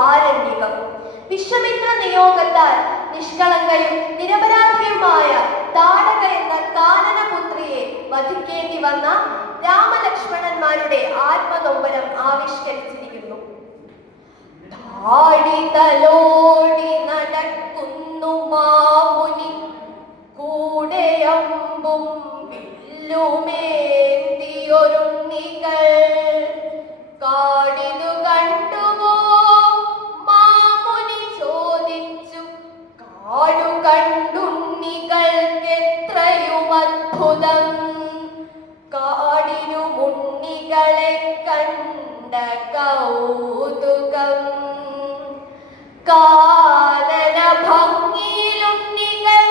ആരണ്യകം. വിശ്വമിത്ര നിയോഗത്താൽ നിഷ്കളങ്കയും നിരപരാധിയുമായ താടക എന്ന കാനനപുത്രിയെ വധിക്കേണ്ടി വന്ന രാമലക്ഷ്മണന്മാരുടെ ആത്മനൊമ്പരം ആവിഷ്കരിച്ചിരിക്കുന്നു. താടിതലോടി നടക്കുന്നു മാമുനി, കൂടെയമ്പും വില്ലുമേന്തിയൊരുണ്ണികൾ. കാടിതു കണ്ടുവോ മാമുനി ചോദിച്ചു, കാടു കണ്ടുണ്ണികൾക്കെത്രയും അത്ഭുതം. കാടിനു മുണ്ണികളെ കണ്ട കൗതുകം. കാനന ഭംഗിയിലുണ്ണികൾ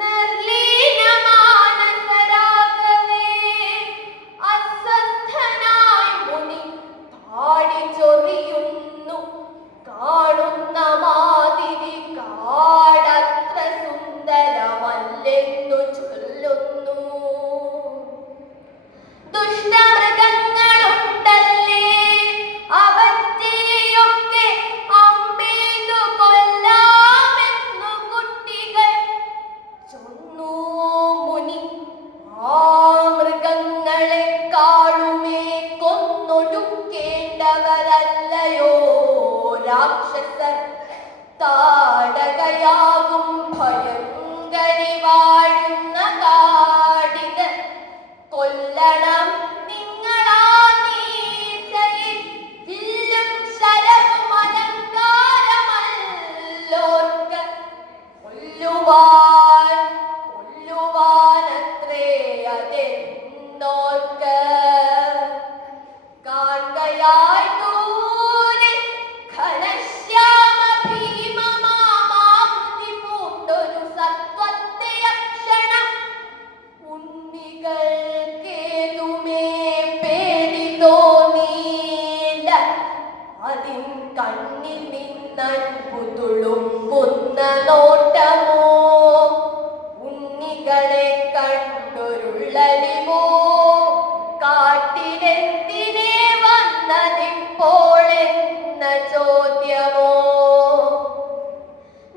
നിർലീനമാനസരാഗവേ, അസ്വസ്ഥനായി മുനി താടി ചൊറിയുന്നു. കാണുന്ന മാതിരി കാടത്ര സുന്ദരമല്ലെന്നു ചൊല്ലുന്നു. ദുഷ്ടമൃഗങ്ങളുണ്ടല്ലേ, അവറ്റെയൊക്കെ അമ്പെയ്തു കൊല്ലാമെന്നു കുട്ടികൾ ചൊന്നു. മുനി ആ മൃഗങ്ങളെക്കാളുമേ കൊന്നൊടുക്കേണ്ടവരല്ലയോ രാക്ഷസർ. താടകയാകും ഭയങ്കരി വാഴുന്ന കാടിത് കൊല്ലണം നിങ്ങളാ നീതയിൽ. വില്ലും ശരവും അലങ്കാരമല്ലോർക്ക, കൊല്ലുവാനത്രേ അതെന്നോർക്ക. കാൺകയായി ദൂരെ ഘനശ്യാമ ഭീമമാമാകൃതി പൂണ്ടൊരു സത്വത്തെ അക്ഷണം. ഉണ്ണികൾക്കേതുമേ പേടി തോന്നിയില്ല. അതിൻ കണ്ണിൽ നിന്നൻപു തുളുമ്പുന്ന നോട്ടമോ, ഉണ്ണികളെ കണ്ടൊരുള്ളലിവോ. കാട്ടിലെന്തിനെ വന്നതിപ്പോഴെന്ന ചോദ്യമോ.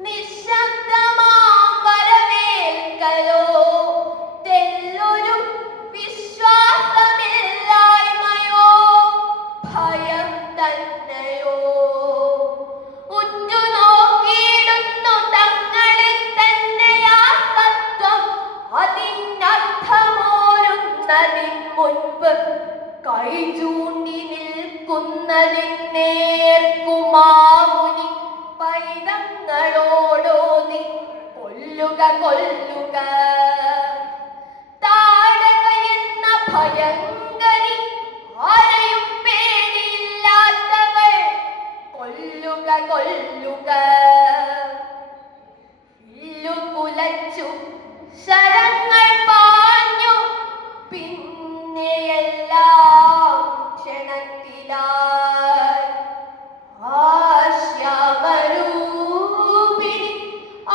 നിശബ്ദമാം വരവേൽക്കലോ, തെല്ലൊരു വിശ്വാസമില്ലായ്മയോ, ഭയം തന്നെയോ. ഉറ്റുനോക്കിയിടുന്നു തങ്ങളിൽ തന്നെയാ തത്വം. അതിനർത്ഥമോരുന്നതിൻ മുൻപ് കൈ ചൂണ്ടി നിൽക്കുന്നതിനേർക്കുമാമുനി പൈതങ്ങളോടോതി, കൊല്ലുക കൊല്ലുക. താടക എന്ന ഭയങ്കരി ആരെയും പേടിയില്ലാത്തവൾ, കൊല്ലുക കൊല്ലുക. വില്ലു കുലച്ചു ശരങ്ങൾ പാഞ്ഞു, പിന്നെയെല്ലാം ക്ഷണത്തിലായി. ആ ശ്യാമരൂപിണി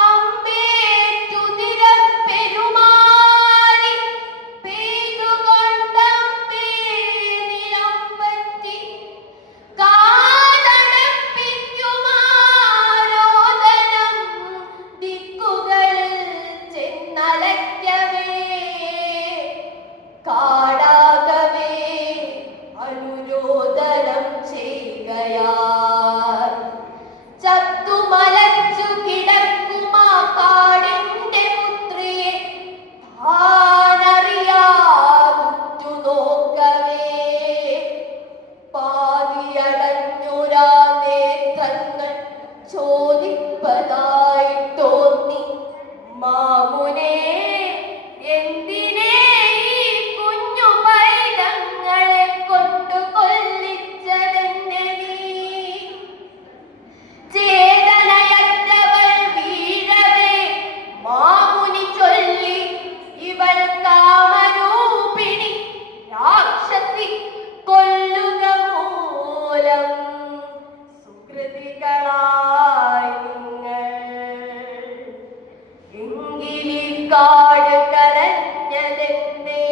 അമ്പേറ്റു നിരപ്പെരുമാറി, പെയ്തുകൊണ്ടമ്പേ നിലംപറ്റി. കാതടപ്പിക്കുമാരോദനം ദിക്കുകൾ ചെന്നലയ്ക്കവേ. കാടാകവേ അനുരോദനം ചെയ്യുകയാൽ, ചത്തുമലച്ചു കിടക്കുമാ കാടിന്റെ പുത്രിയെ താനറിയാവുറ്റു നോക്കവേ. പാതിയടഞ്ഞുരാ നേത്രങ്ങൾ ചോദിപ്പതായി തോന്നി. മാമുനേ, എന്തിനേ ഈ കുഞ്ഞു പൈതങ്ങളെ കൊണ്ടു കൊല്ലിച്ചതെന്നെ നീ? ചേതനയറ്റവൾ വീഴവേ മാമുനി ചൊല്ലി, ഇവൾ കാമരൂപിണി രാക്ഷസി, കൊല്ലുക മൂലം സുകൃതികളായി നിങ്ങൾ. എങ്കിലീ കാട് കരഞ്ഞതെന്നേ,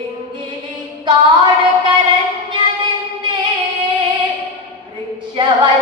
എങ്കിലീ കാട് കരഞ്ഞതെന്നേ. വൈ